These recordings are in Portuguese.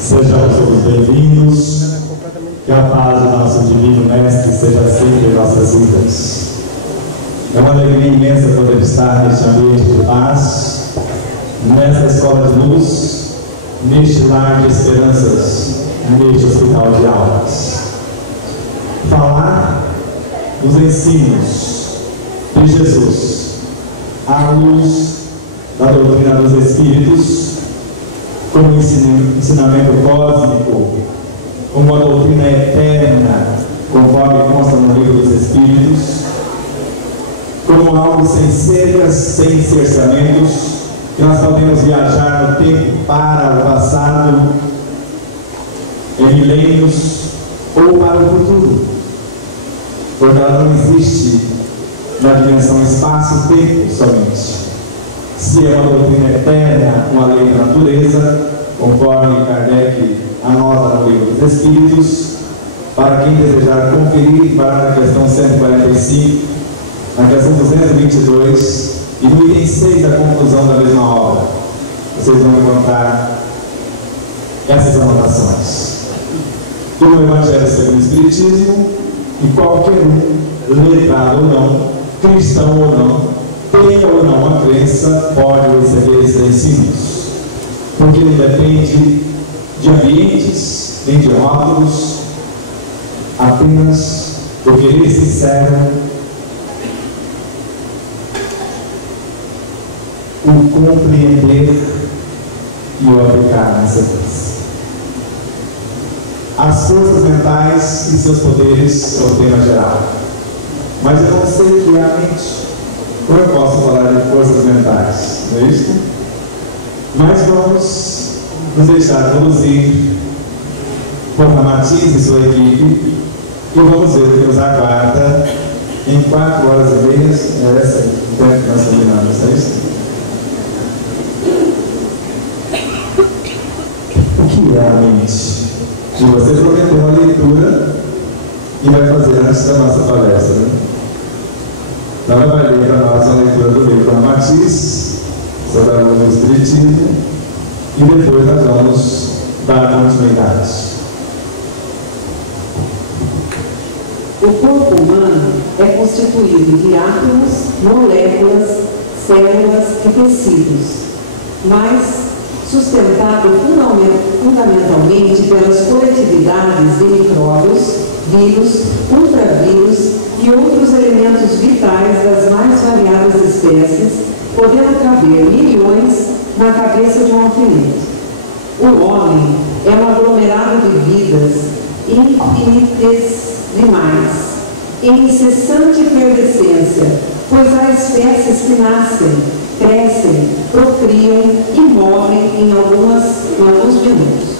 Sejam todos bem-vindos. Que a paz do nosso Divino Mestre seja sempre em nossas vidas. É uma alegria imensa poder estar neste ambiente de paz, nesta escola de luz, neste lar de esperanças, neste hospital de almas. Falar dos ensinos de Jesus à luz da doutrina dos Espíritos, como ensinamento cósmico, como a doutrina eterna, conforme consta no Livro dos Espíritos, como algo sem cercas, sem cerceamentos, que nós podemos viajar no tempo para o passado, em milênios, ou para o futuro, porque ela não existe na dimensão espaço-tempo somente. Se é uma doutrina eterna, uma lei da natureza, conforme Kardec anota no Livro dos Espíritos, para quem desejar conferir, para a questão 145, na questão 222 e no item 6 da conclusão da mesma obra, vocês vão encontrar essas anotações. Do Evangelho segundo o Espiritismo, e qualquer um, letrado ou não, cristão ou não, tenha ou não a crença, pode receber esses ensinos, porque não depende de ambientes, nem de rótulos, apenas do querer sincero, o compreender e o aplicar na sequência. As forças mentais e seus poderes é o tema geral, mas eu não sei o que é a mente. Como eu posso falar de forças mentais? Não é isso? Mas vamos nos deixar conduzir por Ramatiz e sua equipe e vamos ver o que nos aguarda em 4 horas e meia. É esse o tempo que nós combinamos, não é isso? O que é a mente? Se você prometeu uma leitura e vai fazer antes da nossa palestra, né? Então ela vai ler para nós a leitura do livro Ramatiz, sobre a luz do Espiritismo, e depois nós vamos dar continuidade. O corpo humano é constituído de átomos, moléculas, células e tecidos, mas sustentado fundamentalmente pelas coletividades de micróbios, vírus, ultravírus e outros elementos vitais das mais variadas espécies, podendo caber milhões na cabeça de um alfinete. O homem é um aglomerado de vidas infinitesimais, em incessante efervescência, pois há espécies que nascem, crescem, procriam e morrem em alguns minutos.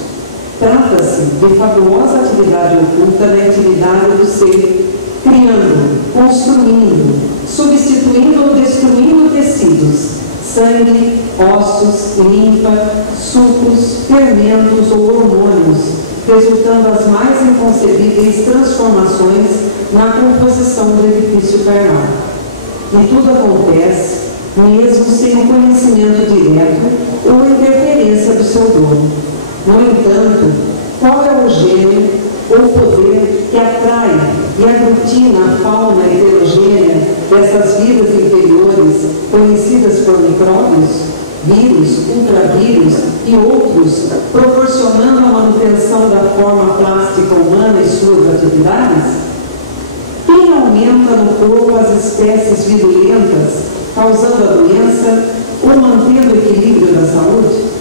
Trata-se de fabulosa atividade oculta na intimidade do ser, criando, construindo, substituindo ou destruindo tecidos, sangue, ossos, linfa, sucos, fermentos ou hormônios, resultando as mais inconcebíveis transformações na composição do edifício carnal. E tudo acontece mesmo sem o conhecimento direto ou a interferência do seu dono. No entanto, qual é o gênio ou poder que atrai e aglutina a fauna heterogênea dessas vidas inferiores, conhecidas por micróbios, vírus, ultravírus e outros, proporcionando a manutenção da forma plástica humana e suas atividades? Quem aumenta no corpo as espécies virulentas, causando a doença ou mantendo o equilíbrio da saúde?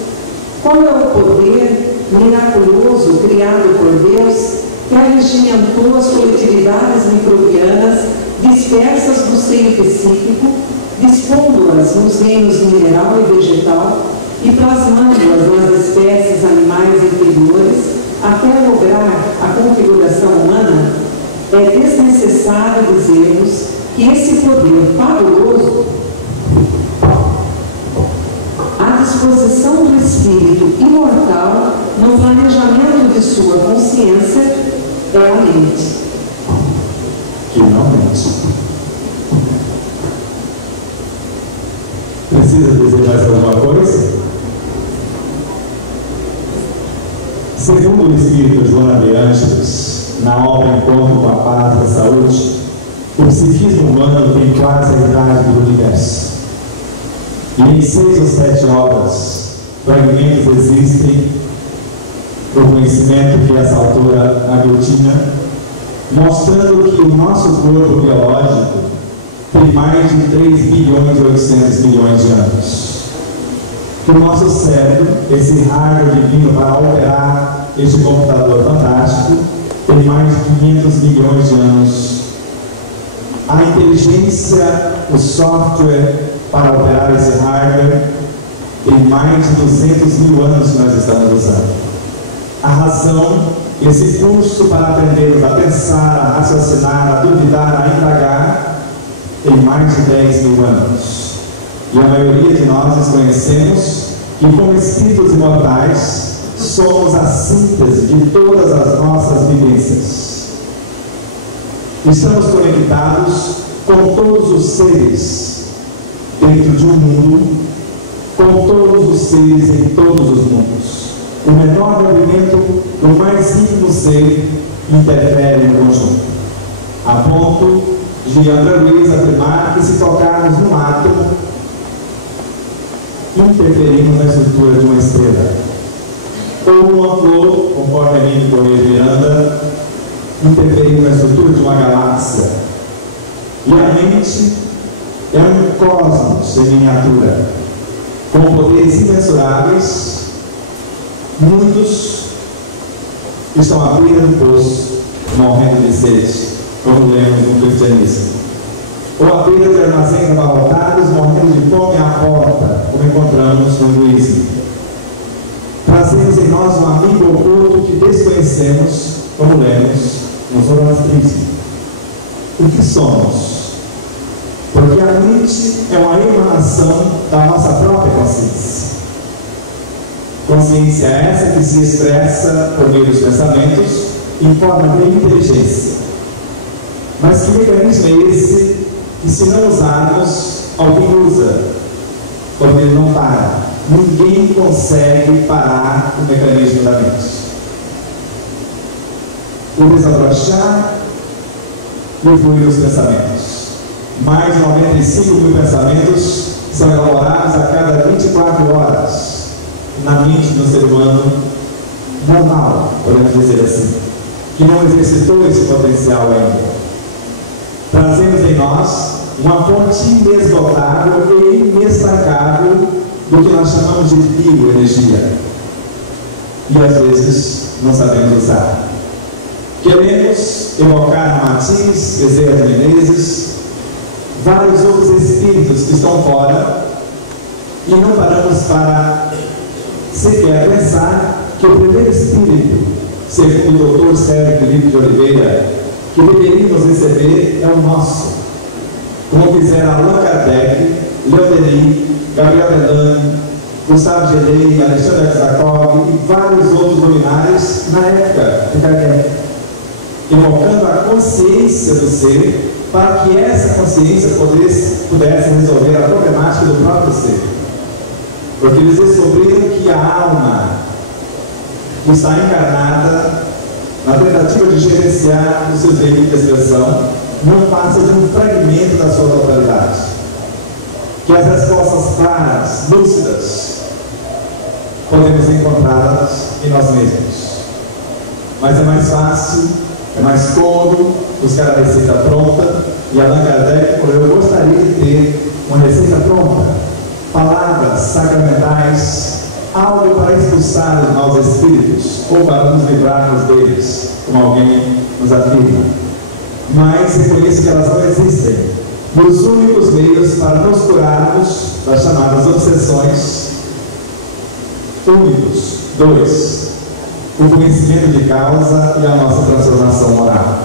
Qual é o poder miraculoso criado por Deus que arregimentou as coletividades microbianas dispersas no seio psíquico, dispondo-as nos reinos mineral e vegetal e plasmando-as nas espécies animais inferiores até lograr a configuração humana? É desnecessário dizermos que esse poder fabuloso, à disposição do espírito imortal no planejamento de sua consciência, é a mente. Finalmente. Precisa dizer mais alguma coisa? Segundo o espírito Joana de Ângeles, na obra Encontro com a Paz e a Saúde, o psiquismo humano tem quase a idade do universo. E em 6 ou 7 obras, fragmentos existem do conhecimento que essa autora aglutina, mostrando que o nosso corpo biológico tem mais de 3 bilhões e 800 milhões de anos. Que o nosso cérebro, esse hardware divino para operar este computador fantástico, tem mais de 500 milhões de anos. A inteligência, o software para operar esse hardware, tem mais de 200 mil anos que nós estamos usando. A razão, esse curso para aprendermos a pensar, a raciocinar, a duvidar, a indagar, tem mais de 10 mil anos. E a maioria de nós desconhecemos que, como espíritos imortais, somos a síntese de todas as nossas vivências. Estamos conectados com todos os seres dentro de um mundo, com todos os seres em todos os mundos. O menor movimento do mais íntimo ser interfere no conjunto, a ponto de André Luiz afirmar que, se tocarmos num átomo, interferimos na estrutura de uma estrela, ou numa flor, conforme Emílio Correia de Miranda, interferimos na estrutura de uma galáxia. E a mente é um cosmos em miniatura, com poderes imensuráveis. Muitos estão à beira do poço, morrendo de sede, como lemos no cristianismo, ou à beira de armazéns abarrotados, morrendo de fome à porta, como encontramos no hinduísmo. Trazemos em nós um amigo oculto que desconhecemos, como lemos no zoroastrismo. O que somos? Porque a mente é uma emanação da nossa própria consciência. Consciência essa que se expressa por meio dos pensamentos em forma de inteligência. Mas que mecanismo é esse que, se não usarmos, alguém usa, porque ele não para? Ninguém consegue parar o mecanismo da mente. O desabrochar e o fluir dos pensamentos. Mais de 95 mil pensamentos são elaborados a cada 24 horas na mente do ser humano normal, podemos dizer assim, que não exercitou esse potencial ainda. Trazemos em nós uma fonte inesgotável e inestancável do que nós chamamos de bioenergia. E às vezes não sabemos usar. Queremos evocar Martins, Bezerra de Menezes, vários outros espíritos que estão fora, e não paramos para sequer pensar que o primeiro espírito, segundo o Dr. Sérgio Felipe de Oliveira, que deveríamos receber é o nosso, como fizeram Allan Kardec, Leon Denis, Gabriel Delane, Gustavo Gelei, Alexandre Aksakoff e vários outros luminares na época de Kardec, evocando a consciência do ser, para que essa consciência pudesse resolver a problemática do próprio ser. Porque eles descobriram que a alma que está encarnada, na tentativa de gerenciar os seus veículos de expressão, não passa de um fragmento da sua totalidade. Que as respostas claras, lúcidas, podemos encontrá-las em nós mesmos. Mas é mais fácil, é mais cômodo buscar a receita pronta, e Allan Kardec falou: eu gostaria de ter uma receita pronta, palavras sacramentais, algo para expulsar os maus espíritos, ou para nos livrarmos deles, como alguém nos afirma. Mas reconheço que elas não existem. E os únicos meios para nos curarmos das chamadas obsessões, únicos, 2, o conhecimento de causa e a nossa transformação moral.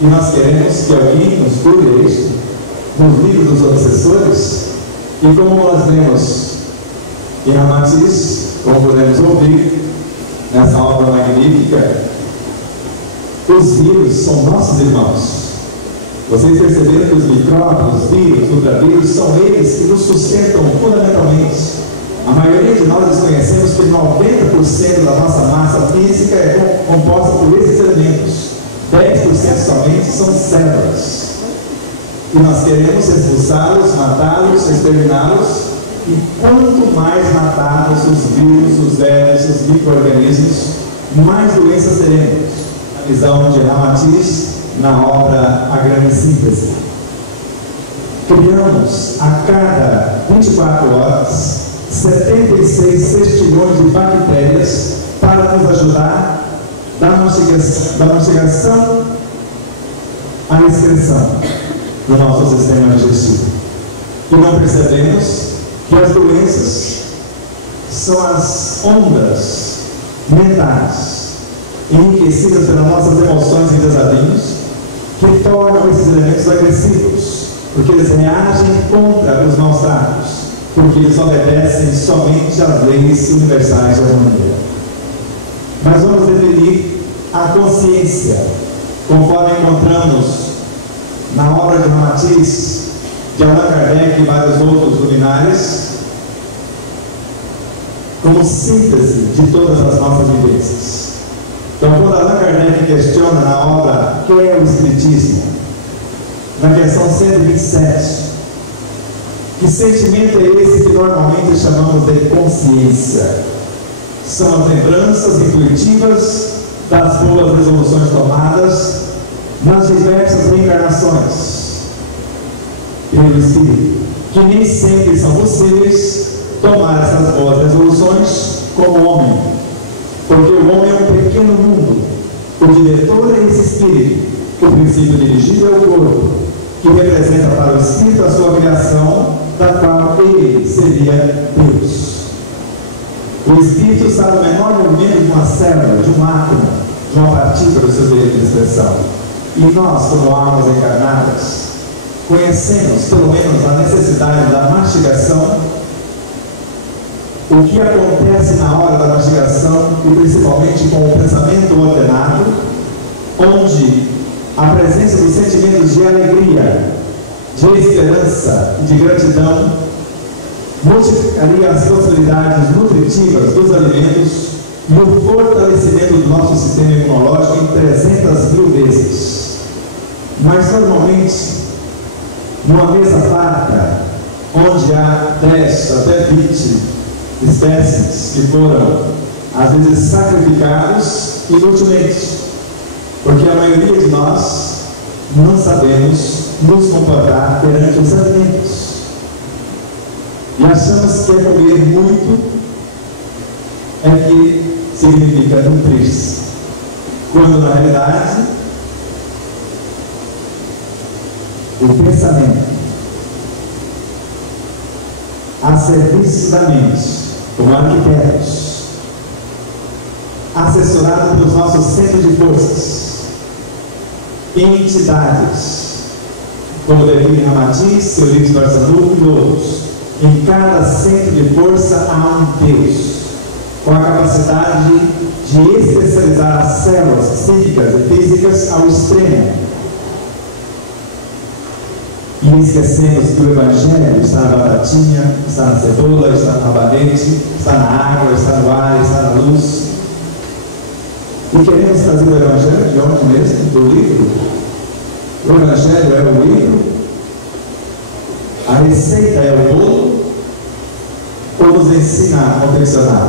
E nós queremos que alguém nos cure isto, nos livre dos obsessores, e como nós vemos em Ramatiz, como podemos ouvir nessa obra magnífica, os vírus são nossos irmãos. Vocês perceberam que os micróbios, os vírus, ultravírus, são eles que nos sustentam fundamentalmente. A maioria de nós desconhecemos que 90% da nossa massa física é composta por esses elementos. 10% somente são células. E nós queremos expulsá-los, matá-los, exterminá-los. E quanto mais matarmos os vírus, os vermes, os micro-organismos, mais doenças teremos. A visão de Ramatiz na obra A Grande Síntese. Criamos a cada 24 horas 76 sextilhões de bactérias para nos ajudar da mastigação à excreção do nosso sistema digestivo. E não percebemos que as doenças são as ondas mentais enriquecidas pelas nossas emoções e desalinhos que tornam esses elementos agressivos, porque eles reagem contra os maus tratos, porque eles obedecem somente às leis universais da harmonia. Mas vamos definir a consciência, conforme encontramos na obra de Ramatiz, de Allan Kardec e vários outros luminares, como síntese de todas as nossas vivências. Então, quando Allan Kardec questiona na obra o que é o Espiritismo, na questão 127, que sentimento é esse que normalmente chamamos de consciência? São as lembranças intuitivas das boas resoluções tomadas nas diversas reencarnações pelo Espírito, que nem sempre são possíveis tomar essas boas resoluções como homem, porque o homem é um pequeno mundo. O diretor é esse Espírito, o princípio dirigido é o corpo, que representa para o Espírito a sua criação, da qual ele seria Deus. O Espírito sabe o menor movimento de uma célula, de um átomo, de uma partícula do seu direito de expressão. E nós, como almas encarnadas, conhecemos pelo menos a necessidade da mastigação, o que acontece na hora da mastigação, e principalmente com o pensamento ordenado, onde a presença dos sentimentos de alegria, de esperança e de gratidão multiplicaria as possibilidades nutritivas dos alimentos e o fortalecimento do nosso sistema imunológico em 300.000 vezes. Mas normalmente, numa mesa farta, onde há 10 até 20 espécies que foram às vezes sacrificados inutilmente, porque a maioria de nós não sabemos nos comportar perante os alimentos e achamos que comer muito é que significa nutrir-se, quando na realidade o pensamento a serviço da mente, como arquitetos, assessorado pelos nossos centros de forças, entidades, como define Ramatiz, seu livro de Barçanufo e outros. Em cada centro de força há um Deus, com a capacidade de especializar as células psíquicas e físicas ao extremo. E esquecemos que o Evangelho está na batatinha, está na cebola, está no rabanete, está na água, está no ar, está na luz. E queremos trazer o Evangelho de onde mesmo? Do livro. O Evangelho é o livro, a receita é o bolo, ou nos ensina a confeccionar?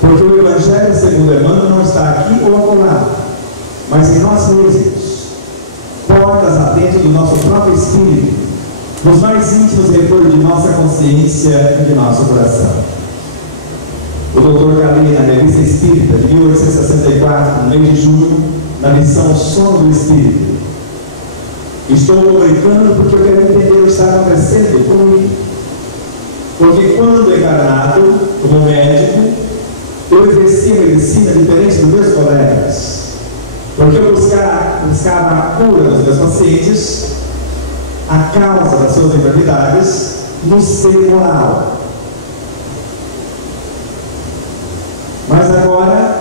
Porque o Evangelho, segundo Emmanuel, não está aqui ou acolá, mas em nós mesmos, portas atentas do nosso próprio espírito, nos mais íntimos recolhos de nossa consciência e de nosso coração. O Dr. Galli, na Revista Espírita, de 1864, no mês de julho, na lição Sono do Espírito: estou comunicando porque eu quero entender o que está acontecendo comigo. Porque quando encarnado, como médico, eu exercia medicina diferente dos meus colegas. Porque eu buscava a cura dos meus pacientes, a causa das suas enfermidades, no ser moral. Mas agora,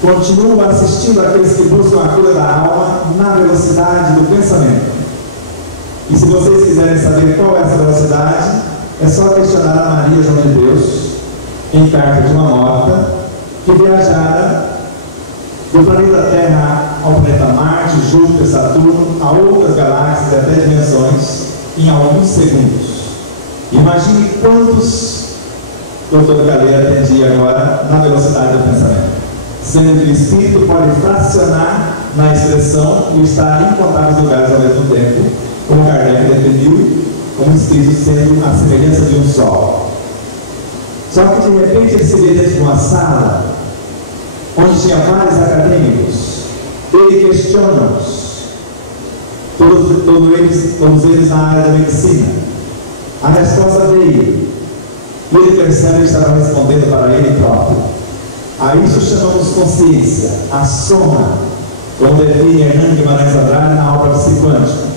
continuo assistindo aqueles que buscam a cura da alma na velocidade do pensamento. E se vocês quiserem saber qual é essa velocidade, é só questionar a Maria João de Deus, em carta de uma nota, que viajara do planeta Terra ao planeta Marte, Júpiter, Saturno, a outras galáxias e até dimensões, em alguns segundos. Imagine quantos Dr. Galeira atendia agora na velocidade do pensamento, sendo que o espírito pode fracionar na expressão e estar em incontáveis lugares ao mesmo tempo, como Kardec definiu, como espírito sendo a semelhança de um sol. Só que de repente ele se vê dentro de uma sala onde tinha vários acadêmicos. Ele questiona-os, todos eles na área da medicina. A resposta veio e ele percebe que estava respondendo para ele próprio. A isso chamamos consciência, a soma, como define Hernando Guimarães Andrade na obra Psiquântica.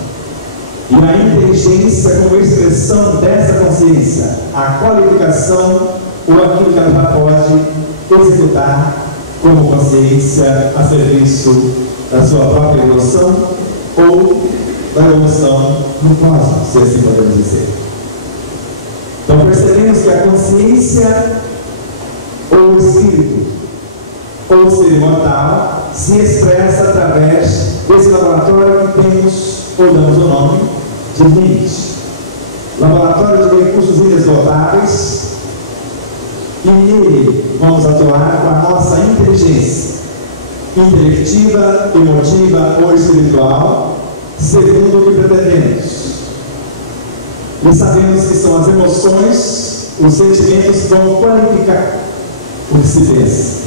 E a inteligência como expressão dessa consciência, a qualificação ou aquilo que ela já pode executar como consciência a serviço da sua própria evolução ou da evolução no cosmos, se assim podemos dizer. Então percebemos que a consciência ou o espírito ou o ser imortal se expressa através desse laboratório que temos ou damos o nome de mente. Laboratório de recursos inesgotáveis, e nele vamos atuar com a nossa inteligência intelectiva, emotiva ou espiritual, segundo o que pretendemos. E sabemos que são as emoções, os sentimentos que vão qualificar o que se pensa.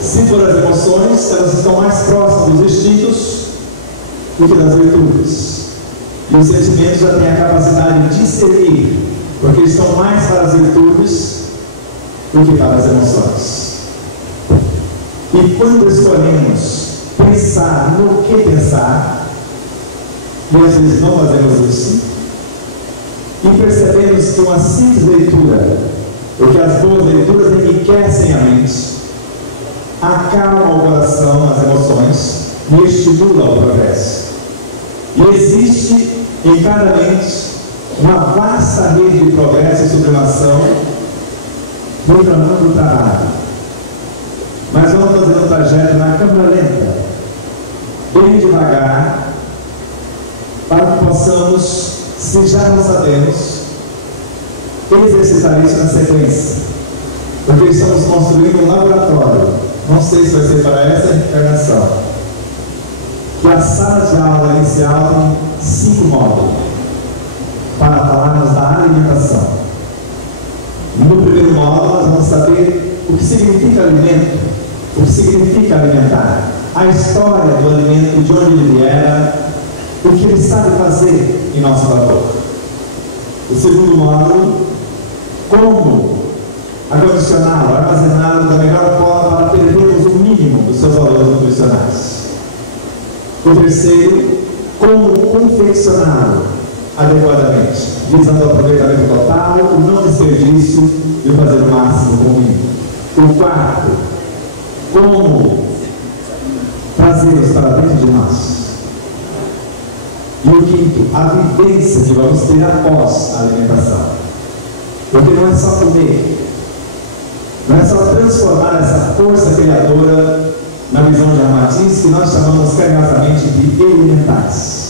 Se for as emoções, elas estão mais próximas dos instintos do que das virtudes. E os sentimentos já têm a capacidade de discernir, porque eles estão mais para as virtudes do que para as emoções. E quando escolhemos pensar no que pensar, e às vezes não fazemos isso, e percebemos que uma simples leitura, porque as boas leituras enriquecem a mente, acalmam o coração, as emoções, e estimulam o progresso. E existe em cada mente uma vasta rede de progresso e sublimação reclamando o trabalho. Mas vamos fazer um trajeto na câmara lenta, bem devagar, para que possamos, se já não sabemos, exercitar isso na sequência. Porque estamos construindo um laboratório. Não sei se vai ser para essa encarnação. Que a sala de aula inicial tem 5 módulos para falarmos da alimentação. No primeiro módulo nós vamos saber o que significa alimento, o que significa alimentar, a história do alimento, de onde ele viera, o que ele sabe fazer em nosso favor. O segundo módulo, como acondicioná-lo, armazená-lo da melhor forma para perdermos o mínimo dos seus valores nutricionais. O terceiro, como confeccioná-lo adequadamente, visando o aproveitamento total, o não desperdício e o fazer o máximo com o mínimo. O quarto, como trazê-los para dentro de nós. E o quinto, a vivência que vamos ter após a alimentação. Porque não é só comer, não é só transformar essa força criadora na visão de Ramatiz, que nós chamamos carinhosamente de elementais.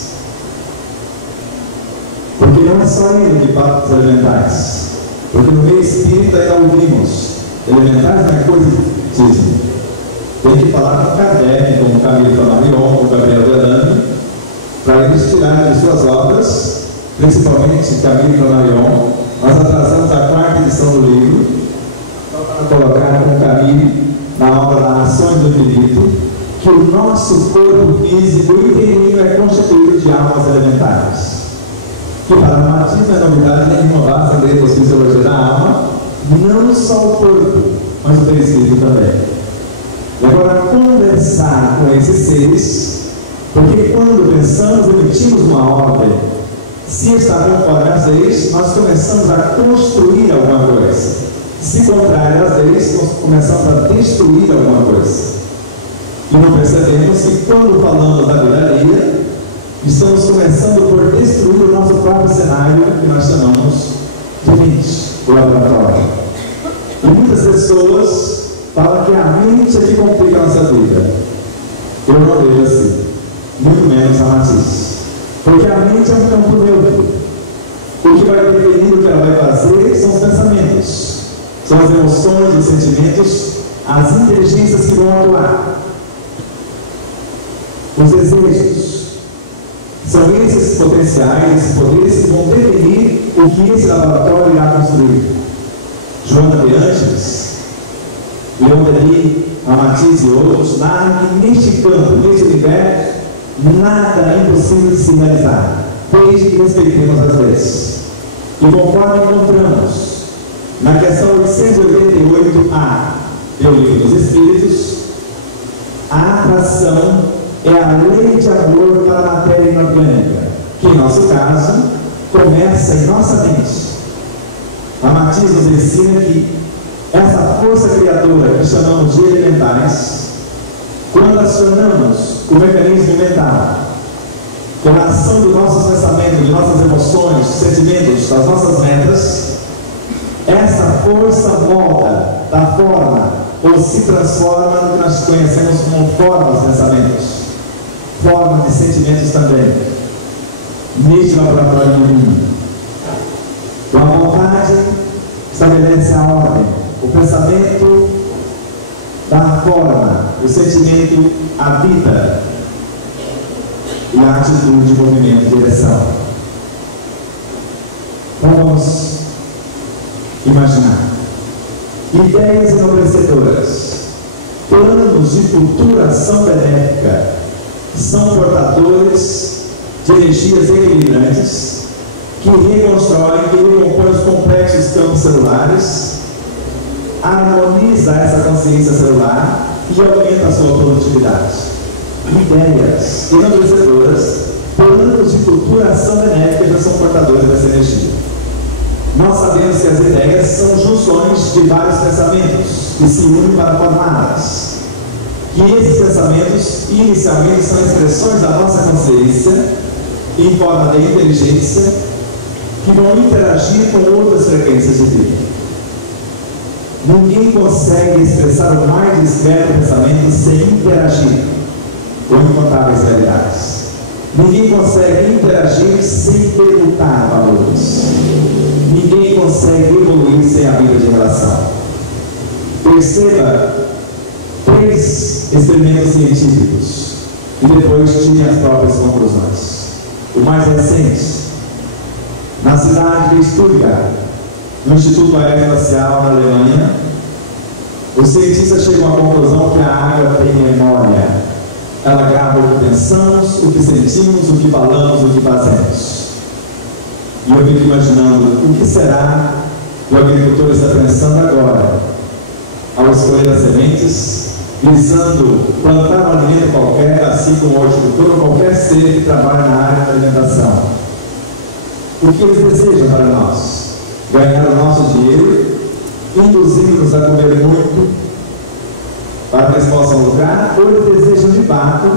Porque não é só ele que fala dos elementais. Porque no meio espírita ainda ouvimos. Elementais não é coisa de dizem. Tem que falar com Kardec, com Camille Flammarion, com Gabriel Delano, para eles tirarem de suas obras, principalmente Camille Flammarion. Nós atrasamos a 4ª edição do livro, para colocar com Camille na obra da Nações do Infinito, que o nosso corpo físico inteirinho é constituído de almas elementares. Que para o Ramatiz não é novidade nenhuma, basta ler a fisiologia da alma, não só o corpo, mas o perispírito também. E agora conversar com esses seres, porque quando pensamos, emitimos uma ordem. Se está conforme às leis, nós começamos a construir alguma coisa. Se contrário às leis, nós começamos a destruir alguma coisa. E não percebemos que quando falamos da vida alheia, estamos começando por destruir o nosso próprio cenário, que nós chamamos fala que a mente é que complica a nossa vida. Eu não vejo assim, muito menos a Matiz. Porque a mente é um campo neutro. O que vai definir o que ela vai fazer são os pensamentos, são as emoções, os sentimentos, as inteligências que vão atuar, os desejos. São esses potenciais, esses poderes que vão definir o que esse laboratório irá construir. Joana de Ângeles, Leon Denis, Matiz e outros narram que neste campo, neste universo, nada é impossível de se realizar, desde que respeitemos as leis. E conforme encontramos na questão 888A do Livro dos Espíritos, a atração é a lei de amor para a matéria inorgânica, que em nosso caso começa em nossa mente. A Matiz nos ensina que essa força criadora que chamamos de elementares, quando acionamos o mecanismo mental, com a ação dos nossos pensamentos, de nossas emoções, sentimentos, das nossas metas, essa força molda, dá forma, ou se transforma no que nós conhecemos como formas de pensamentos, forma de sentimentos também, neste laboratório divino. A vontade estabelece a ordem, o pensamento dá a forma, o sentimento a vida e a atitude de movimento, direção. Então vamos imaginar ideias enobrecedoras, planos de futura ação benéfica, são portadores de energias equilibrantes que reconstroem, que recompõem os complexos campos celulares, harmoniza essa consciência celular e aumenta a sua produtividade. Ideias enobrecedoras, planos de futura ação benéfica já são portadores dessa energia. Nós sabemos que as ideias são junções de vários pensamentos que se unem para formá-las. Que esses pensamentos inicialmente são expressões da nossa consciência em forma de inteligência que vão interagir com outras frequências de vida. Ninguém consegue expressar o mais discreto pensamento sem interagir com incontáveis realidades. Ninguém consegue interagir sem perguntar valores. Ninguém consegue evoluir sem a vida de relação. Perceba 3 experimentos científicos e depois tire as próprias conclusões. O mais recente, na cidade de Stuttgart, no Instituto Aeroespacial na Alemanha, os cientistas chegam à conclusão que a água tem memória. Ela grava o que pensamos, o que sentimos, o que falamos, o que fazemos. E eu fico imaginando o que será que o agricultor está pensando agora, ao escolher as sementes, visando plantar um alimento qualquer, assim como o horticultor ou qualquer ser que trabalha na área da alimentação. O que eles desejam para nós? Ganhar o nosso dinheiro, induzindo-nos a comer muito, para que eles possam lucrar, ou eles desejam de fato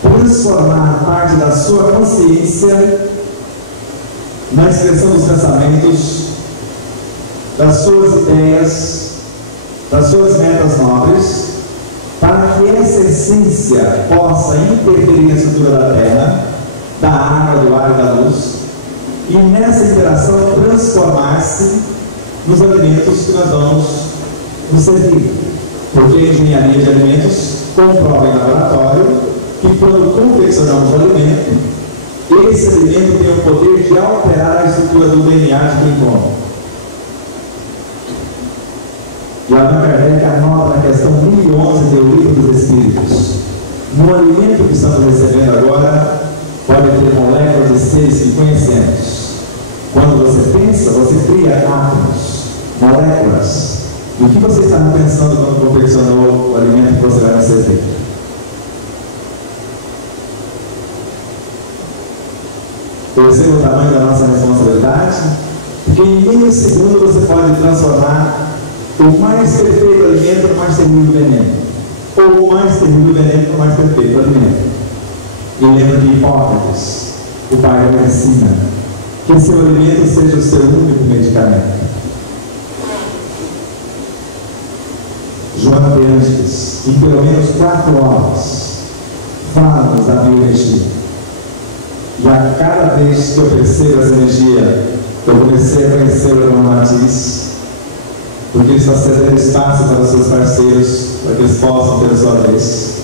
transformar parte da sua consciência na expressão dos pensamentos, das suas ideias, das suas metas nobres, para que essa essência possa interferir na estrutura da terra, da água, do ar e da luz, e nessa interação transformar-se nos alimentos que nós vamos nos servir. Porque a engenharia de alimentos comprova em laboratório que quando confeccionamos o alimento, esse alimento tem o poder de alterar a estrutura do DNA de quem come. E Allan Kardec anota na questão 1011 do Livro dos Espíritos: no alimento que estamos recebendo agora, pode ter moléculas de seres que conhecemos. Quando você pensa, você cria átomos, moléculas. E o que você está pensando quando confeccionou o alimento que você vai receber? Perceba o tamanho da nossa responsabilidade? Porque em meio segundo você pode transformar o mais perfeito alimento no mais terrível veneno, ou o mais terrível veneno no mais perfeito alimento. E lembra de Hipócrates, o pai da medicina, que seu alimento seja o seu único medicamento. Joana de Ângeles, em pelo menos 4 horas, fala-nos da bioenergia. E a cada vez que eu percebo essa energia, eu comecei a conhecer o irmão Matiz, porque ele está cedendo espaço para os seus parceiros, para que eles possam ter a sua vez.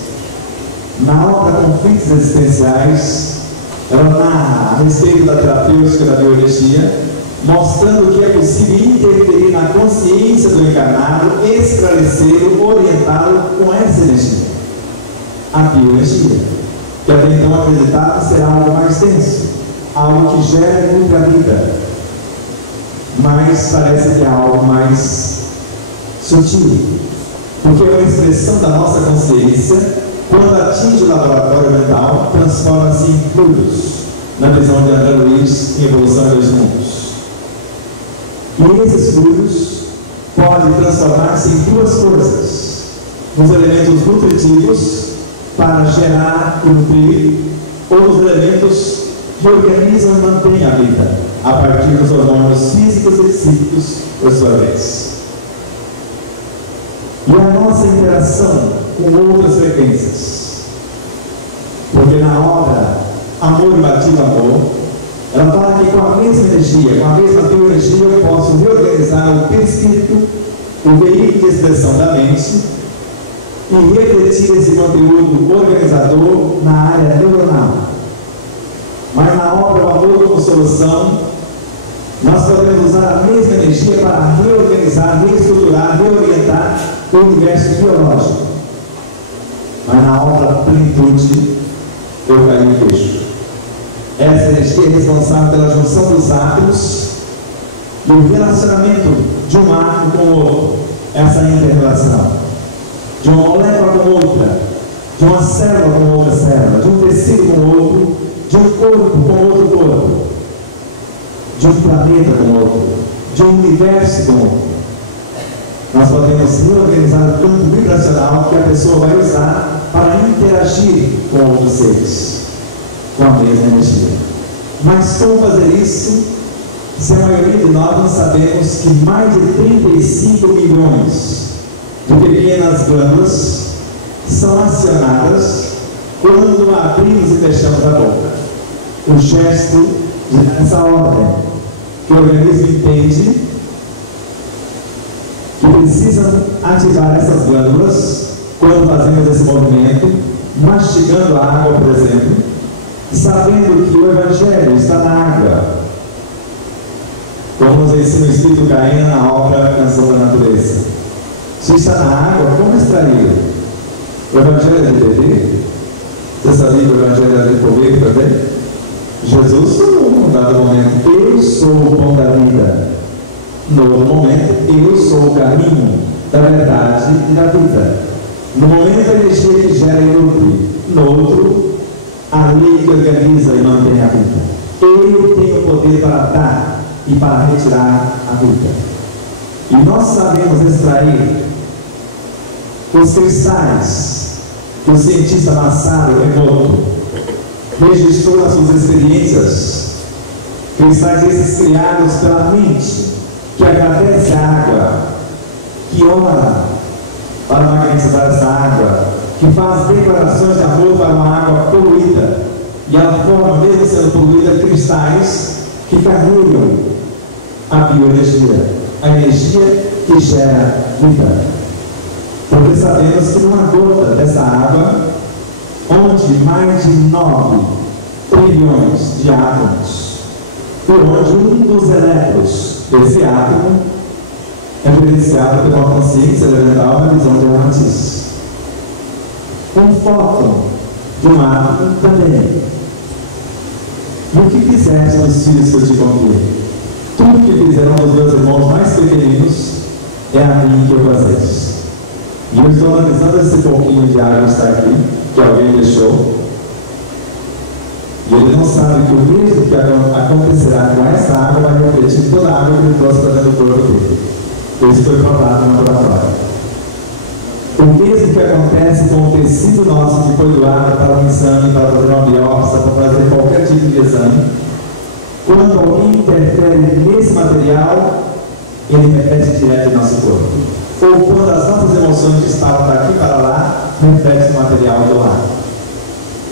Na obra Conflitos Existenciais, ela narra a respeito da terapêutica da bioenergia, mostrando que é possível interferir na consciência do encarnado, esclarecê-lo, orientá-lo com essa energia, a bioenergia, que até então acreditava ser algo mais denso, algo que gera e nutre a vida, mas parece que é algo mais sutil, porque é uma expressão da nossa consciência. Quando atinge o laboratório mental, transforma-se em fluidos, na visão de André Luiz em Evolução dos Mundos. E esses fluidos podem transformar-se em 2 coisas: os elementos nutritivos para gerar e nutrir, ou os elementos que organizam e mantêm a vida, a partir dos hormônios físicos e psíquicos, por sua vez. E a nossa interação com outras frequências, porque na obra Amor Batido Amor, ela fala que com a mesma energia, com a mesma bioenergia, eu posso reorganizar o perispírito, o veículo de expressão da mente, e refletir esse conteúdo organizador na área neuronal. Mas na obra O Amor como Solução, nós podemos usar a mesma energia para reorganizar, reestruturar, reorientar o universo biológico. Mas na obra Plenitude, eu caí em queixo. Essa energia é responsável pela junção dos átomos e o relacionamento de um átomo com o outro, essa inter-relação, de uma molécula com outra, de uma célula com outra célula, de um tecido com outro, de um corpo com outro corpo, de um planeta com outro, de um universo com outro. Nós podemos reorganizar o campo vibracional que a pessoa vai usar para interagir com outros seres, com a mesma energia. Mas como fazer isso se a maioria de nós não sabemos que mais de 35 milhões de pequenas glândulas são acionadas quando abrimos e fechamos a boca? O gesto dessa ordem, que o organismo entende que precisam ativar essas glândulas quando fazemos esse movimento, mastigando a água, por exemplo, sabendo que o Evangelho está na água, como nos ensina o Espírito Caína na obra Canção da Natureza. Se está na água, como extrair? O Evangelho é de beber? Você sabia que o Evangelho é de comer também? Jesus falou num dado momento: eu sou o pão da vida. No outro momento, eu sou o caminho da verdade e da vida. No momento, a energia que gera e nutre. No outro, a lei que organiza e mantém a vida. Eu tenho o poder para dar e para retirar a vida. E nós sabemos extrair os cristais que o cientista Masaru Emoto registrou nas suas experiências. Cristais esses criados pela mente, que agradece a água, que ora para magnetizar essa água, que faz declarações de amor para uma água poluída, e ela forma, mesmo sendo poluída, cristais que carregam a bioenergia, a energia que gera vida. Porque sabemos que numa gota dessa água, onde mais de 9 trilhões de átomos, por onde um dos elétrons desse átomo é evidenciado por uma consciência elemental na visão de Atlantis. Um fóton de um átomo também. E o que fizeste dos filhos que eu te confiei? Tudo que fizeram os meus irmãos mais pequeninos é a mim que eu fazeste. E eu estou analisando esse pouquinho de água que está aqui, que alguém deixou. E ele não sabe que o mesmo que acontecerá com essa água vai refletir toda a água que ele trouxe para dentro do corpo dele. Isso foi provado no laboratório. O mesmo que acontece com o tecido nosso que foi doado para um exame, para fazer uma biópsia, para fazer qualquer tipo de exame, quando alguém interfere nesse material, ele repete direto em nosso corpo. ou quando as nossas emoções disparam daqui para lá, reflete no material do lado.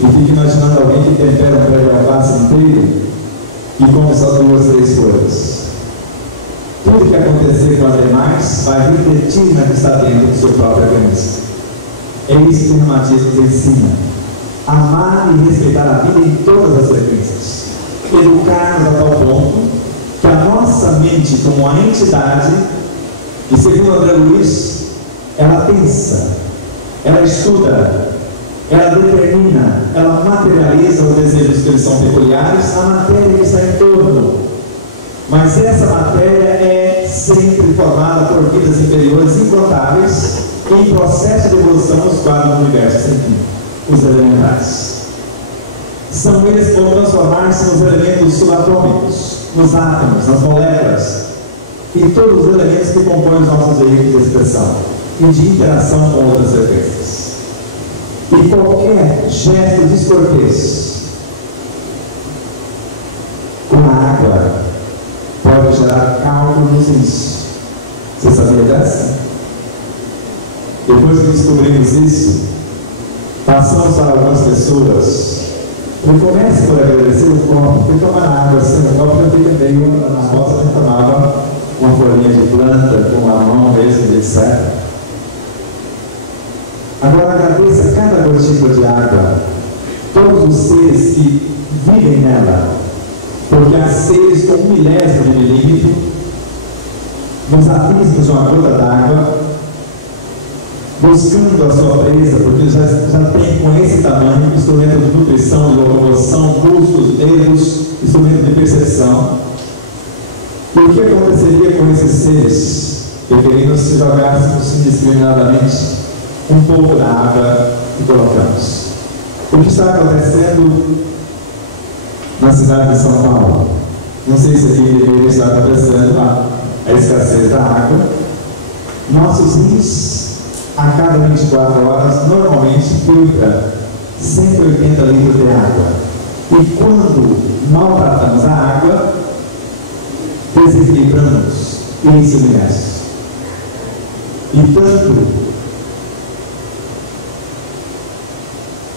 E fique imaginando alguém que tempera um pé de alface inteiro e come só 2, 3 folhas. Tudo que acontecer com as demais vai refletir na que está dentro do seu próprio organismo. É isso que o reumatismo nos ensina. Amar e respeitar a vida em todas as frequências. Educar-nos a tal ponto que a nossa mente, como uma entidade, e segundo André Luiz, ela pensa, ela estuda, ela determina, ela materializa os desejos que eles são peculiares na matéria que está em torno. Mas essa matéria é sempre formada por vidas inferiores incontáveis em processo de evolução nos quadros do universo sem fim, os elementares. São eles que vão transformar-se nos elementos subatômicos, nos átomos, nas moléculas e todos os elementos que compõem os nossos veículos de expressão e de interação com outras frequências. E qualquer gesto descortês com a água pode gerar cálculo nos rins. Você sabia dessa? Depois que descobrimos isso, passamos para algumas pessoas. E comece por agradecer o copo, porque tomar água assim, o copo já fica meio na roça, que tomava uma folhinha de planta, com a mão mesmo, etc. Agora agradeça cada gotícula de água, todos os seres que vivem nela, porque há seres com 1/1000 de milímetro, nos abismos de uma gota d'água, buscando a sua presa, porque já tem com esse tamanho instrumento de nutrição, de locomoção, músculos, dedos, instrumento de percepção. E o que aconteceria com esses seres, preferindo se jogássemos indiscriminadamente um pouco da água e colocamos? O que está acontecendo na cidade de São Paulo? Não sei se aqui em Ribeirão está acontecendo a escassez da água. Nossos rins, a cada 24 horas, normalmente filtra 180 litros de água. E quando maltratamos a água, desequilibramos esse universo. E tanto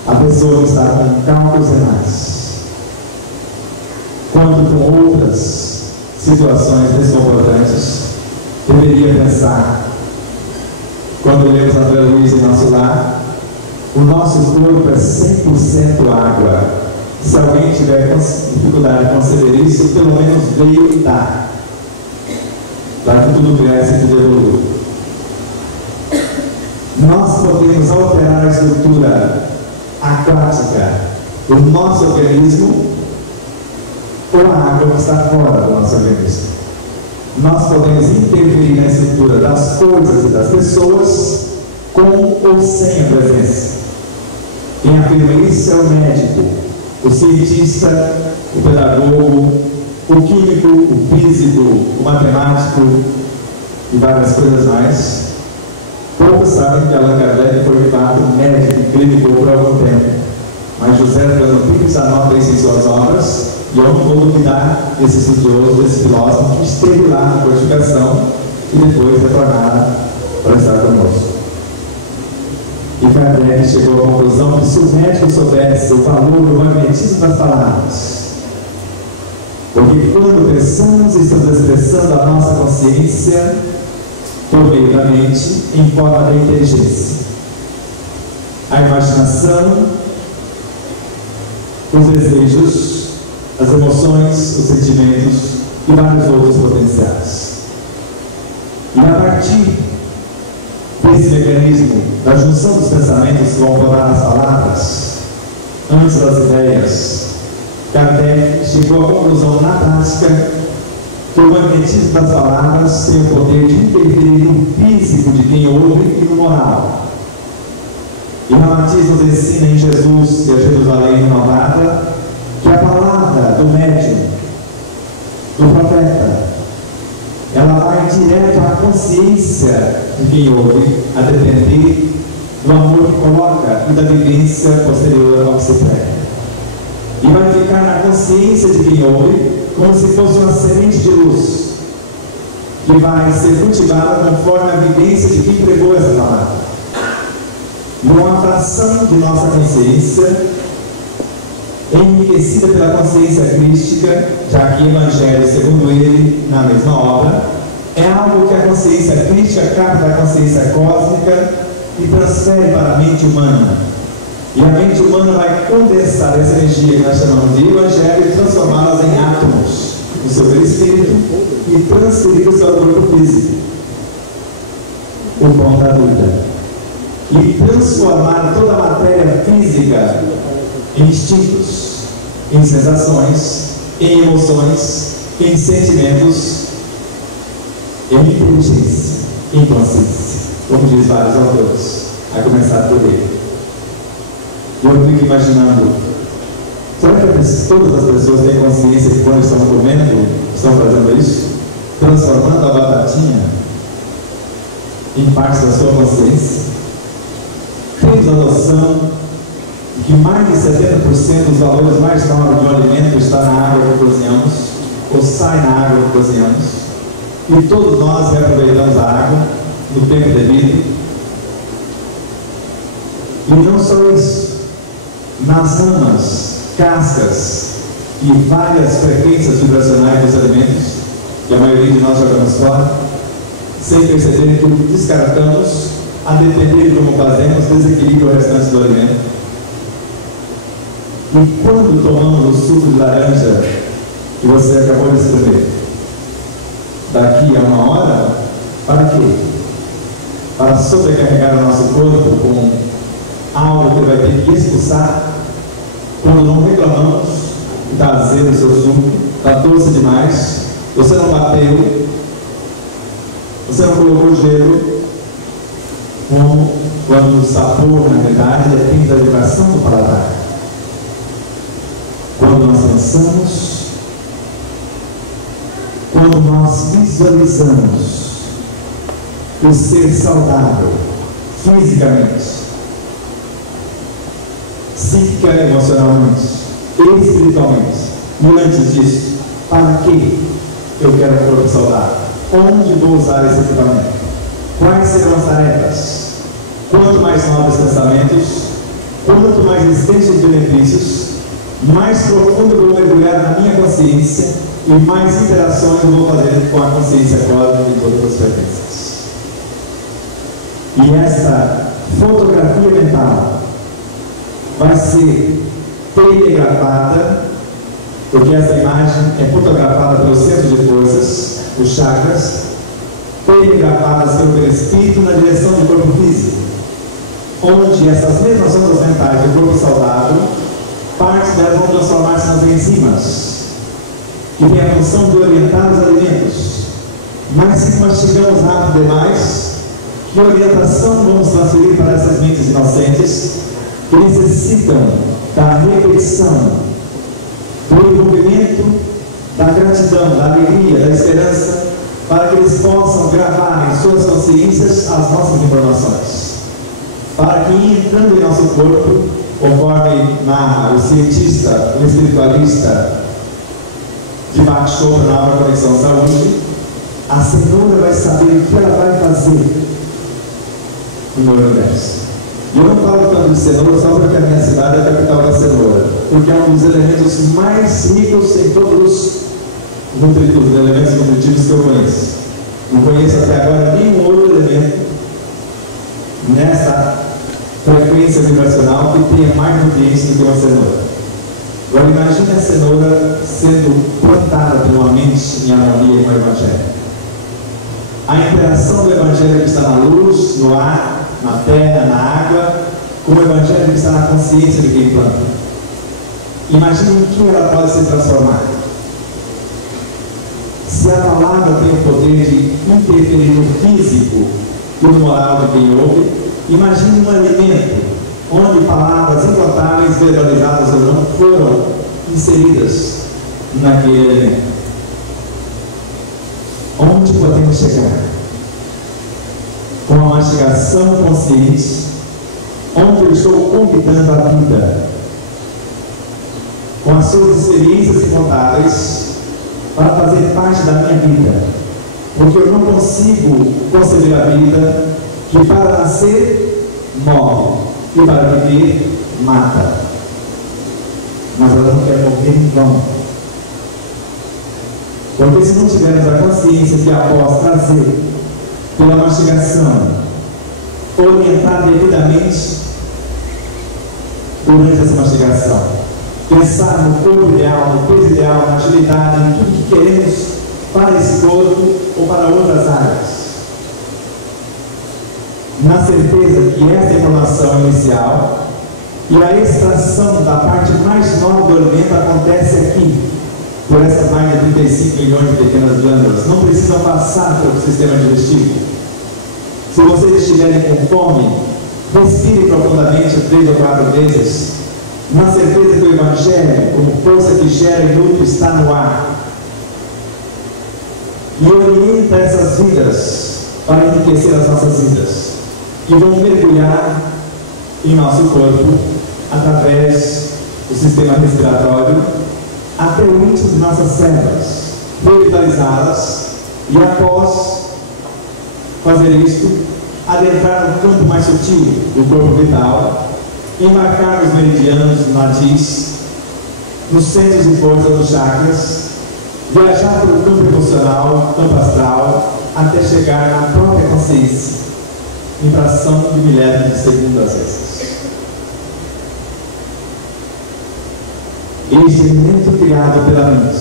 a pessoa que está com cálculos renais, quanto com outras situações desconfortantes, deveria pensar, quando lemos André Luiz em nosso lar, o nosso corpo é 100% água. Se alguém tiver dificuldade de conceber isso, pelo menos veio dar, para que tudo cresça e tudo evolua. Nós podemos alterar a estrutura aquática do nosso organismo ou a água que está fora do nosso organismo. Nós podemos interferir na estrutura das coisas e das pessoas com ou sem a presença. Quem afirma isso é o médico, o cientista, o pedagogo, o químico, o físico, o matemático e várias coisas mais. Poucos sabem que Allan Kardec foi de fato médico e clínico por algum tempo, mas José Antônio Pires anota isso em suas obras. E eu não vou duvidar desse estudioso, desse filósofo que esteve lá na codificação e depois retornara para estar conosco. E Kardec chegou à conclusão que se os médicos soubessem o valor do magnetismo das palavras, porque quando pensamos e estamos expressando a nossa consciência por meio da mente em forma da inteligência, a imaginação, os desejos, as emoções, os sentimentos e vários outros potenciais. E a partir desse mecanismo da junção dos pensamentos que vão formar as palavras, antes das ideias, Kardec chegou à conclusão na prática que o magnetismo das palavras tem o poder de interferir no físico de quem ouve e no moral. E o reumatismo nos ensina em Jesus e a Jerusalém renovada que a palavra do médium, do profeta, ela vai direto à consciência de quem ouve, a depender do amor que coloca e da vivência posterior ao que se prega. E vai ficar na consciência de quem ouve como se fosse uma semente de luz, que vai ser cultivada conforme a vivência de quem pregou essa palavra. E uma fração de nossa consciência, enriquecida pela consciência crística, já que Evangelho, segundo ele, na mesma obra, é algo que a consciência crística capta da consciência cósmica e transfere para a mente humana. E a mente humana vai condensar essa energia que nós chamamos de Evangelho e transformá-las em átomos no seu perispírito e transferir-os ao corpo físico, o ponto da dúvida, e transformar toda a matéria física em instintos, em sensações, em emoções, em sentimentos, em inteligência, em consciência, como diz vários autores, a começar por ele. Eu fico imaginando, será que todas as pessoas têm consciência que quando estão comendo, estão fazendo isso? Transformando a batatinha em parte da sua consciência? Temos a noção de que mais de 70% dos valores mais nobres de um alimento está na água que cozinhamos, ou sai na água que cozinhamos, e todos nós reaproveitamos a água no tempo devido. E não só isso, nas ramas, cascas e várias frequências vibracionais dos alimentos, que a maioria de nós jogamos fora, sem perceber que o que descartamos, a depender de como fazemos, desequilibra o restante do alimento. E quando tomamos o suco de laranja que você acabou de escrever, daqui a uma hora, para quê? Para sobrecarregar o nosso corpo com algo que vai ter que expulsar quando não reclamamos, está azedo o seu suco, está doce demais, você não bateu, você não colocou gelo, como quando o sabor, na verdade, depende da vibração do paladar. Quando nós pensamos, quando nós visualizamos o ser saudável, fisicamente, psíquica, emocionalmente, espiritualmente, e antes disso, para que eu quero um corpo saudável? Onde vou usar esse equipamento? Quais serão as tarefas? Quanto mais nobres pensamentos, quanto mais existentes os benefícios, mais profundo eu vou mergulhar na minha consciência e mais interações eu vou fazer com a consciência cósmica de todas as frequências. E esta fotografia mental vai ser telegrafada, porque essa imagem é fotografada pelo centro de forças, os chakras, telegrafadas pelo perispírito na direção do corpo físico, onde essas mesmas ondas mentais do corpo saudável, partes delas vão transformar-se nas enzimas, que têm a função de orientar os alimentos. Mas se mastigamos rápido demais, que orientação vamos transferir para essas mentes inocentes que necessitam da repetição, do envolvimento, da gratidão, da alegria, da esperança, para que eles possam gravar em suas consciências as nossas informações, para que entrando em nosso corpo, conforme o cientista, o espiritualista de Bach Chopra na obra Conexão Saúde, a cenoura vai saber o que ela vai fazer no universo. E eu não falo tanto de cenoura só porque a minha cidade é a capital da cenoura, porque é um dos elementos mais ricos em todos os elementos nutritivos que eu conheço. Não conheço até agora nenhum outro elemento nessa frequência vibracional que tenha mais nutrientes do que uma cenoura. Agora imagine a cenoura sendo plantada por uma mente em harmonia com o Evangelho. A interação do Evangelho que está na luz, no ar, na terra, na água, com o Evangelho que está na consciência de quem planta. Imagine em que ela pode se transformar. Se a palavra tem o poder de interferir no físico e no moral de quem ouve, imagine um alimento onde palavras implantáveis, verbalizadas ou não, foram inseridas naquele alimento. Onde podemos chegar? Com a mastigação consciente, onde eu estou convidando a vida, com as suas experiências incontáveis, para fazer parte da minha vida, porque eu não consigo conceber a vida que para nascer morre e para viver mata. Mas ela não quer morrer em vão. Porque se não tivermos a consciência que após trazer pela mastigação, orientar devidamente durante essa mastigação, pensar no corpo ideal, no peso ideal, na atividade, em tudo que queremos para esse corpo ou para outras áreas. Na certeza que esta informação inicial e a extração da parte mais nova do alimento acontece aqui, por essas mais de 35 milhões de pequenas glândulas, não precisam passar pelo sistema digestivo. Se vocês estiverem com fome, respire profundamente 3 ou 4 vezes, na certeza que o Evangelho, como força que gera e nutre, está no ar. E orienta essas vidas para enriquecer as nossas vidas, que vão mergulhar em nosso corpo através do sistema respiratório até o íntimo de nossas células, revitalizá-las e após fazer isto, adentrar no campo mais sutil do corpo vital, embarcar nos meridianos, nadis, nos centros de força dos chakras, viajar pelo campo emocional, campo astral, até chegar na própria consciência, em fração de milésimos de segundo às vezes. Este elemento criado pela mente,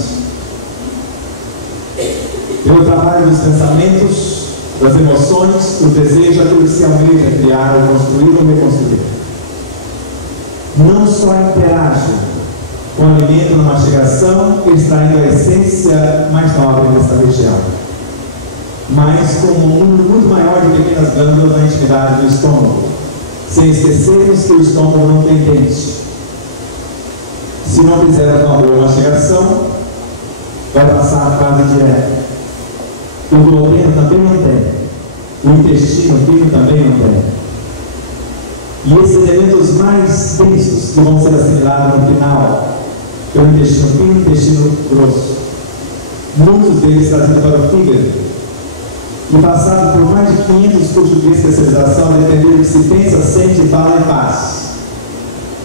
pelo trabalho dos pensamentos, das emoções, do desejo, aquilo que se almeja criar, ou construir ou reconstruir, não só interage com o alimento na mastigação, extraindo a essência mais nobre desta região, mas com um número muito maior de pequenas glândulas na intimidade do estômago, sem esquecermos que o estômago não tem dente. Se não fizer uma boa mastigação, vai passar a fase direta. O duodeno também não tem. O intestino fino também não tem. E esses elementos mais densos que vão ser assimilados no final, que é o intestino fino e o intestino grosso, muitos deles trazidos para o fígado, e passado por mais de 500 cursos de especialização, a depender do que se pensa, sente, fala e faz,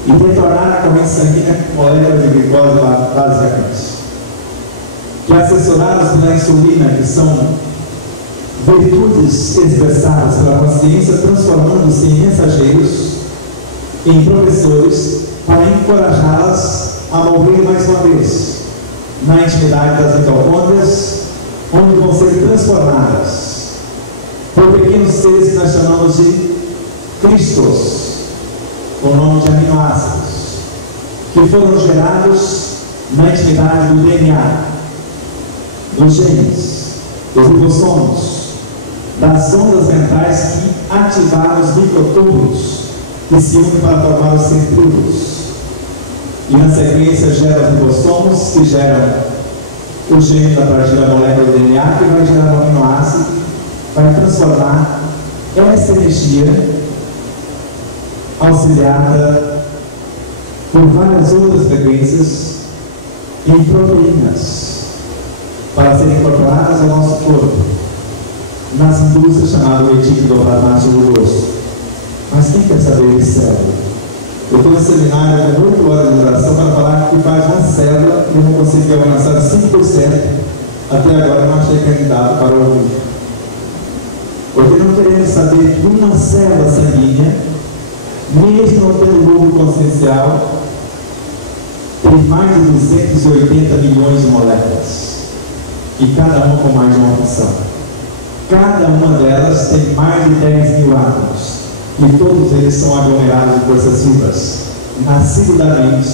e retornar a corrente sanguínea com moléculas de glicose basicamente, que assessorados pela insulina, que são virtudes expressadas pela consciência, transformando-se em mensageiros, em professores, para encorajá-las a morrer mais uma vez, na intimidade das mitocôndrias, onde vão ser transformadas por pequenos seres que nós chamamos de cristos, com o nome de aminoácidos, que foram gerados na intimidade do DNA, dos genes, dos ribossomos, das ondas mentais que ativaram os microtúbulos que se unem para formar os centríolos, e na sequência geram os ribossomos, que geram o gene a partir da molécula do DNA, que vai gerar um aminoácido, vai transformar essa energia auxiliada por várias outras frequências em proteínas para serem incorporadas ao nosso corpo, nas indústrias chamadas retículo plasmático rugoso. Mas quem quer saber de célula? Eu estou em seminário com 8 horas de duração para falar que faz uma célula e eu não consegui alcançar 5%. Até agora eu não achei candidato para ouvir. Porque não queremos saber que uma célula sanguínea, mesmo não tendo núcleo consciencial, tem mais de 280 milhões de moléculas, e cada uma com mais de uma função. Cada uma delas tem mais de 10 mil átomos, e todos eles são aglomerados de forças vivas, nascidos da mente,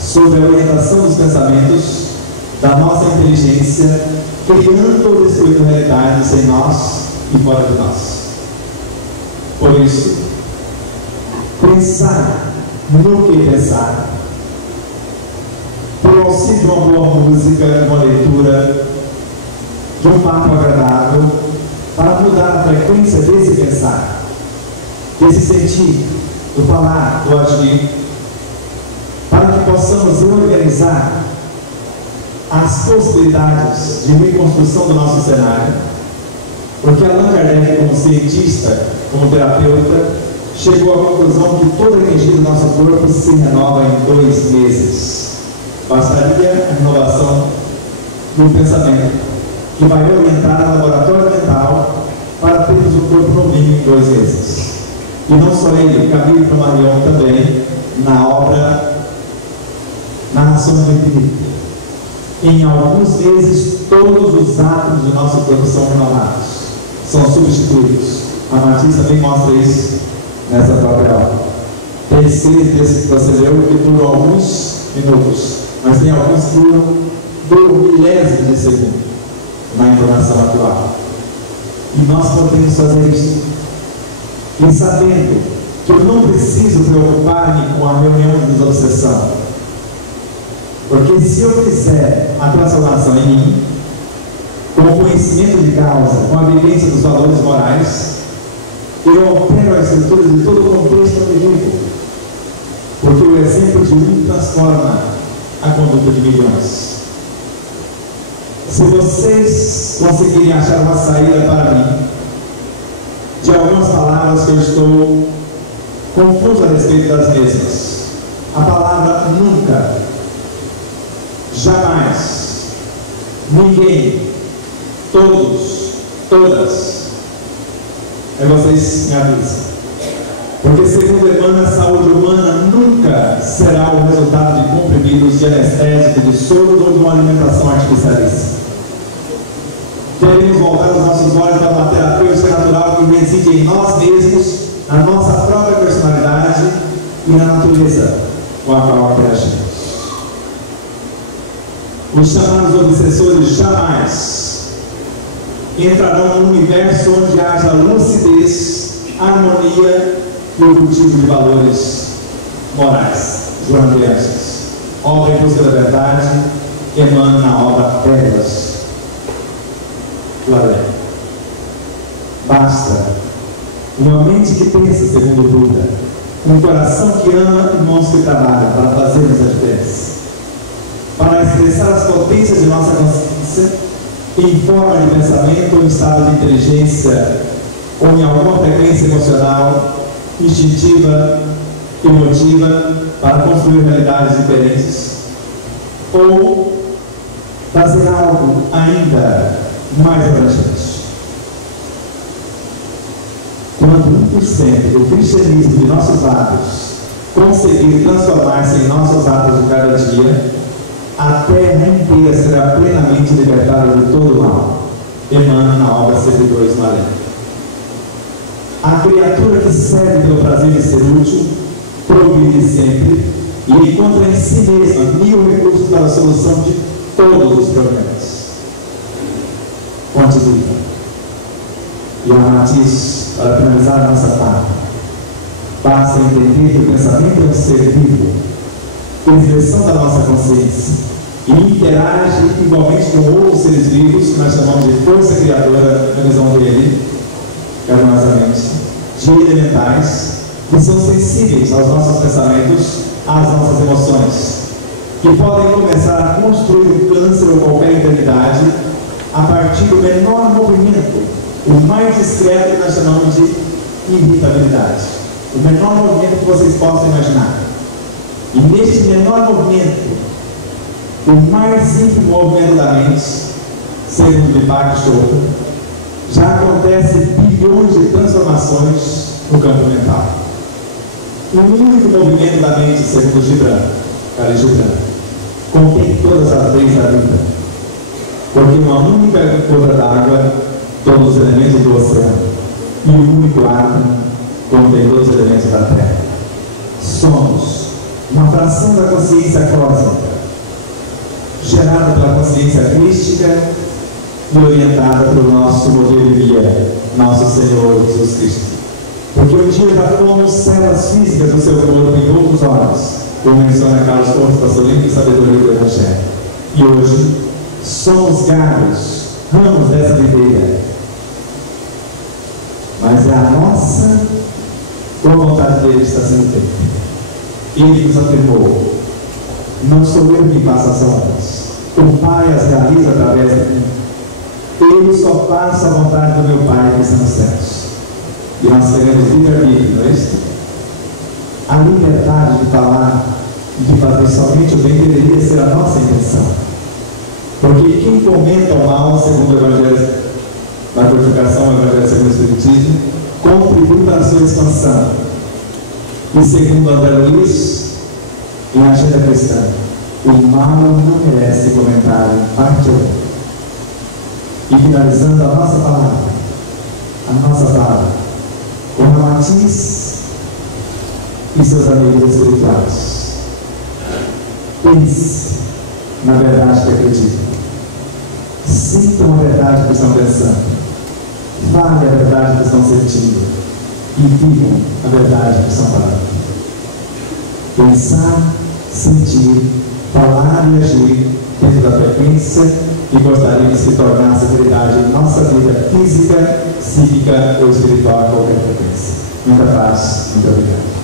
sob a orientação dos pensamentos, da nossa inteligência, criando ou destruindo realidades em nós e fora de nós. Por isso, pensar no que pensar, por auxílio de uma boa música, de uma leitura, de um papo agradável, para mudar a frequência desse pensar, desse sentir, do falar, do agir, para que possamos organizar as possibilidades de reconstrução do nosso cenário, porque Allan Kardec, como cientista, como terapeuta, chegou à conclusão que toda a energia do nosso corpo se renova em 2 meses. Bastaria a renovação do pensamento, que vai orientar o laboratório mental para termos o corpo novinho em 2 meses. E não só ele, Camille Flammarion também, na obra Narração do Infinito. Em alguns meses, todos os átomos do nosso corpo são renovados, são substituídos. A Matisse também mostra isso nessa própria aula. Tem 6 desses que você leu que duram alguns minutos, mas tem alguns que duram milésimos de segundo na informação atual. E nós podemos fazer isso. E sabendo que eu não preciso preocupar-me com a reunião de desobsessão, porque se eu fizer a transformação em mim, com o conhecimento de causa, com a vivência dos valores morais, eu altero a estrutura de todo o contexto onde vivo, porque o exemplo de um transforma a conduta de milhões. Se vocês conseguirem achar uma saída para mim de algumas palavras que eu estou confuso a respeito das mesmas, a palavra nunca, jamais, ninguém, todos, todas, aí vocês me avisam. Porque segundo Emmanuel, a saúde humana nunca será o resultado de comprimidos, de anestésicos, de soros ou de uma alimentação artificialista. Devemos voltar os nossos olhos para uma terapêutica natural que reside em nós mesmos, na nossa própria personalidade e na natureza com a qual interagimos. Os chamados obsessores jamais entrarão num universo onde haja lucidez, harmonia e o cultivo de valores morais. João Vianças, obra em busca da verdade, Emmanuel na obra Pérolas do Além. Basta uma mente que pensa segundo Buda, um coração que ama e mãos que trabalham para fazermos a diferença, para expressar as potências de nossa consciência em forma de pensamento ou em estado de inteligência ou em alguma frequência emocional, instintiva, emotiva, para construir realidades diferentes, ou fazer algo ainda mais abrangente. Quando 1% do cristianismo de nossos lábios conseguir transformar-se em nossos atos de cada dia, a terra inteira será plenamente libertada de todo o mal. Emmanuel na obra Servidores no Além. A criatura que serve pelo prazer de ser útil, progride sempre e encontra em si mesma 1000 recursos para a solução de todos os problemas. Continua. E a Matisse, para finalizar a nossa parte, basta entender que o pensamento é um ser vivo, expressão da nossa consciência, e interage igualmente com outros seres vivos, que nós chamamos de força criadora, na visão dele, carinhosamente, de elementais, que são sensíveis aos nossos pensamentos, às nossas emoções, que podem começar a construir um câncer ou qualquer enfermidade a partir do menor movimento, o mais discreto que nós chamamos de irritabilidade, o menor movimento que vocês possam imaginar. E neste menor movimento, o mais ínfimo movimento da mente, segundo Deepak Chopra, já acontece bilhões de transformações no campo mental. O único movimento da mente, segundo Khalil Gibran, contém todas as leis da vida, porque uma única gota d'água, todos os elementos do oceano, e o único átomo contém todos os elementos da terra. Somos uma fração da consciência cósmica, gerada pela consciência crística e orientada pelo nosso modelo de guia, nosso Senhor Jesus Cristo. Porque um dia já fomos células físicas do seu corpo em outros olhos, como menciona Carlos Torres, pastor Limpo e sabedoria do Evangelho. E hoje somos galhos, ramos dessa videira. Mas é a nossa boa vontade dele que está sendo feita. Ele nos afirmou: não sou eu quem faço as obras, O Pai as realiza através de mim. Eu só faço a vontade do meu Pai que está nos céus. E nós teremos livre-arbítrio, não é isso? A liberdade de falar e de fazer somente o bem deveria ser a nossa intenção. Porque quem comenta o mal, segundo o Evangelho da Purificação, o Evangelho segundo o Espiritismo, contribui para a sua expansão. E segundo André Luiz, na agenda cristã, o mal não merece comentário em parte alguma. E finalizando a nossa palavra, com Martins e seus amigos espirituais. Pense na verdade que acreditam. Sintam a verdade que estão pensando. Fale a verdade que estão sentindo. E vivam a verdade que estão falando. Pensar, sentir, falar e agir dentro da frequência que gostaríamos que tornasse realidade em nossa vida física, psíquica ou espiritual a qualquer frequência. Muita paz, muito obrigado.